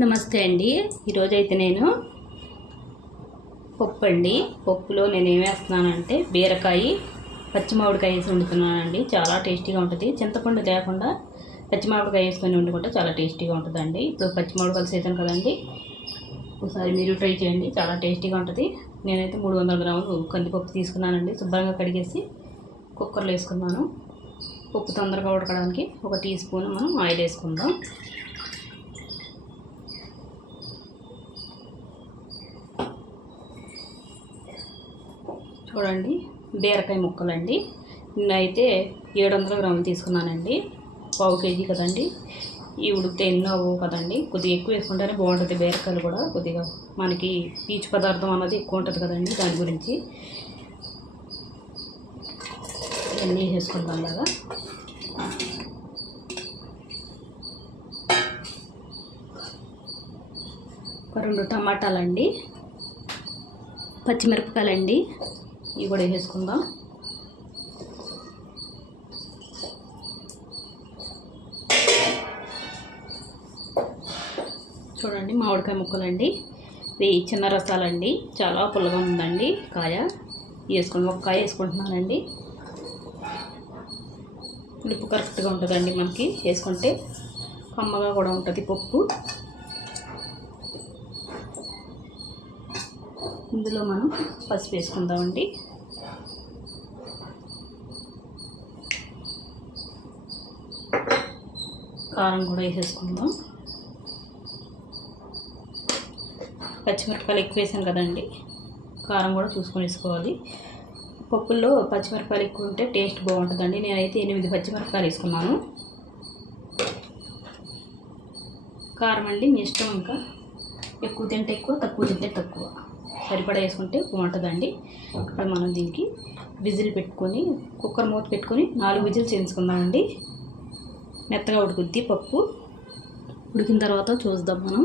నమస్తే అండి. ఈరోజైతే నేను పప్పులో నేను ఏం వేస్తున్నానంటే బీరకాయ పచ్చిమామిడికాయ వేసి వండుతున్నానండి. చాలా టేస్టీగా ఉంటుంది. చింతపండు లేకుండా పచ్చిమామిడికాయ వేసుకొని వండుకుంటే చాలా టేస్టీగా ఉంటుందండి. ఇప్పుడు పచ్చిమామిడికాయల సీజన్ కదండి, ఒకసారి మీరు ట్రై చేయండి, చాలా టేస్టీగా ఉంటుంది. నేనైతే 300 గ్రాములు కందిపప్పు తీసుకున్నానండి. శుభ్రంగా కడిగేసి కుక్కర్లో వేసుకున్నాను. పప్పు తొందరగా ఉడకడానికి 1 టీ స్పూన్ మనం ఆయిల్ వేసుకుందాం. చూడండి, బీరకాయ ముక్కలండి. నిన్నైతే 700 గ్రాములు తీసుకున్నానండి. పావు కేజీ కదండి, ఈ ఉడికితే ఎన్నో అవ్వవు కదండి. కొద్దిగా ఎక్కువ వేసుకుంటేనే బాగుంటుంది. బీరకాయలు కూడా కొద్దిగా మనకి పీచు పదార్థం అన్నది ఎక్కువ ఉంటుంది కదండి, దాని గురించి ఇవన్నీ వేసుకుంటాం కదా. ఒక 2 టమాటాలండి, పచ్చిమిరపకాయలండి, ఇవి కూడా వేసుకుందాం. చూడండి, మామిడికాయ ముక్కలండి, ఇవి చిన్న రసాలండి, చాలా పుల్లగా ఉందండి కాయ. వేసుకుని ఒక కాయ వేసుకుంటున్నానండి. ఉప్పు కరెక్ట్గా ఉంటుందండి మనకి, వేసుకుంటే కమ్మగా కూడా ఉంటుంది పప్పు. ఇందులో మనం పసుపు వేసుకుందామండి. కారం కూడా వేసేసుకుందాం. పచ్చిమిరపకాయలు ఎక్కువ వేసాను కదండి, కారం కూడా చూసుకొని వేసుకోవాలి. పప్పుల్లో పచ్చిమిరపకాయలు ఎక్కువ ఉంటే టేస్ట్ బాగుంటుందండి. నేనైతే 8 పచ్చిమిరపకాయలు వేసుకున్నాను. కారం అండి మీ ఇష్టం, ఇంకా ఎక్కువ తింటే ఎక్కువ, తక్కువ తింటే తక్కువ, సరిపడా వేసుకుంటే బాగుంటుందండి. ఇప్పుడు మనం దీనికి విజిల్ పెట్టుకొని, కుక్కర్ మూత పెట్టుకొని 4 విజిల్స్ వేసుకుందామండి. మెత్తగా ఉడుకుద్ది పప్పు. ఉడికిన తర్వాత చూద్దాం మనం.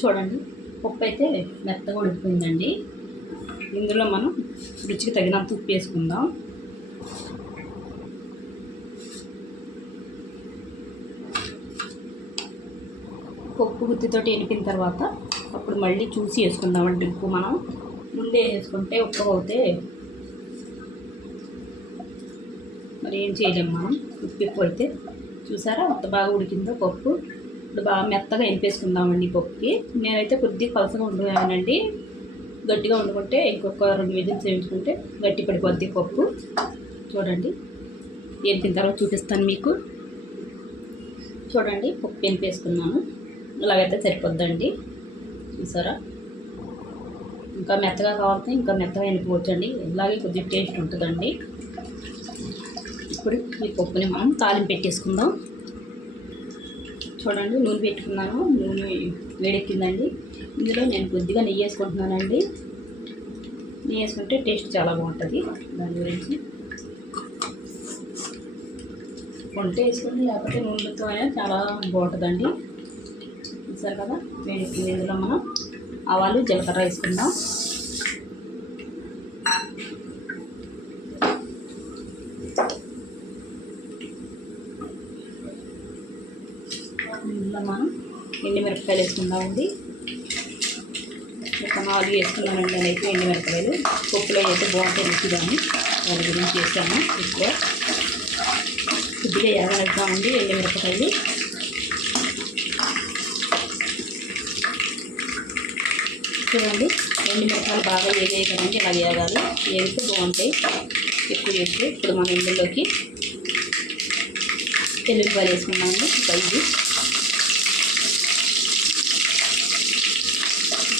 చూడండి, పప్పు అయితే మెత్తగా ఉడికిపోయిందండి. ఇందులో మనం రుచికి తగినంత ఉప్పు వేసుకుందాం. పప్పు గుత్తితోటి ఎనిపిన తర్వాత అప్పుడు మళ్ళీ చూసి వేసుకుందామండి. ఉప్పు మనం ముందే వేసుకుంటే ఉప్పు అవుతే మరి ఏం చేయలేము మనం. ఉప్పు ఎక్కువ అయితే చూసారా అంత బాగా ఉడికిందో పప్పు. ఇప్పుడు బాగా మెత్తగా ఎనిపేసుకుందామండి పప్పుకి. నేనైతే కొద్దిగా పలసగా వండుకున్నానండి. గట్టిగా వండుకుంటే ఇంకొక 2 విజిల్స్ వేయించుకుంటే గట్టి పడిపోద్ది పప్పు. చూడండి, ఎనిపిన తర్వాత చూపిస్తాను మీకు. చూడండి, పప్పు ఎనిపేసుకున్నాను. ఇలాగైతే సరిపోద్దండి. చూసారా, ఇంకా మెత్తగా కావాలంటే ఇంకా మెత్తగా ఎనిపోవచ్చండి. ఇలాగే కొద్దిగా టేస్ట్ ఉంటుందండి. ఇప్పుడు ఈ పప్పుని మనం తాలింపు పెట్టేసుకుందాం. చూడండి, నూనె పెట్టుకున్నాను. నూనె వేడెక్కిందండి. ఇందులో నేను కొద్దిగా నెయ్యి వేసుకుంటున్నానండి. నెయ్యి వేసుకుంటే టేస్ట్ చాలా బాగుంటుంది. దాని గురించి వంట వేసుకొని లేకపోతే నూనెతో అయినా చాలా బాగుంటుందండి. చూసారు కదా, వేడెక్కింది. ఇందులో మనం ఆవాలు, జీలకర్ర వేసుకుందాం. ఇందులో మనం ఎండుమిరపకాయలు వేసుకుందామండి. ఒక 4 వేసుకున్నానండి నేనైతే ఎండుమిరపకాయలు. పప్పులో అయితే బాగుంటాయి రుచి, కానీ దాని గురించి వేసాను. ఎక్కువ కొద్దిగా వేగనిద్దామండి ఎండుమిరపకాయలు. చూడండి, ఎండుమిరపకాయలు బాగా వేగాయి కదండి, ఇలా వేగాలి. వేగితే బాగుంటాయి ఎక్కువ వేస్తే. ఇప్పుడు మనం ఇందులోకి ఎల్లుల్లిపాయలు వేసుకున్నామండి. 5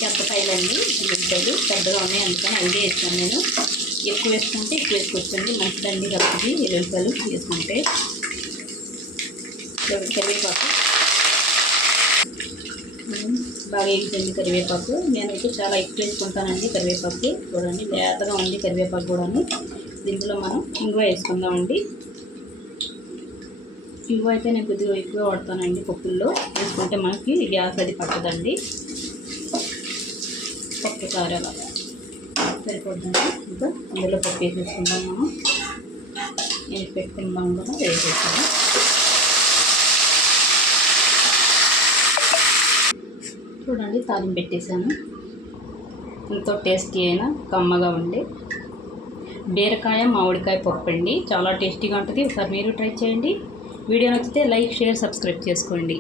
చెత్తకాయలండి. ఎల్లుల్లిపాయలు పెద్దగా ఉన్నాయి, అందుకని 5 వేసాను నేను. ఎక్కువ వేసుకుంటే ఎక్కువ వేసుకోవచ్చండి, మంచిదండి కలిపి ఎల్లుల్లిపాయలు వేసుకుంటే. కరివేపాకు బాగా వేగించండి. కరివేపాకు నేనైతే చాలా ఎక్కువ వేసుకుంటానండి కరివేపాకు. చూడండి, లేతగా ఉంది కరివేపాకు కూడాను. దీంట్లో మనం ఇంగువ వేసుకుందామండి. ఇంగువ అయితే నేను కొద్దిగా ఎక్కువ వాడతానండి పప్పుల్లో. వేసుకుంటే మనకి గ్యాస్ అది పట్టదండి. పప్పు కారాల సరిపోద్దండి. ఇంకా ఇందులో పప్పు వేసేసుకుందాం మనం. నేను పెట్టుకుందాం కూడా వేసేస్తాను. చూడండి తాలింపు పెట్టేశాను. ఎంతో టేస్టీ అయినా కమ్మగా ఉండే బీరకాయ మామిడికాయ పప్పు అండి. చాలా టేస్టీగా ఉంటుంది. ఒకసారి మీరు ట్రై చేయండి. వీడియో నచ్చితే లైక్, షేర్, సబ్స్క్రైబ్ చేసుకోండి.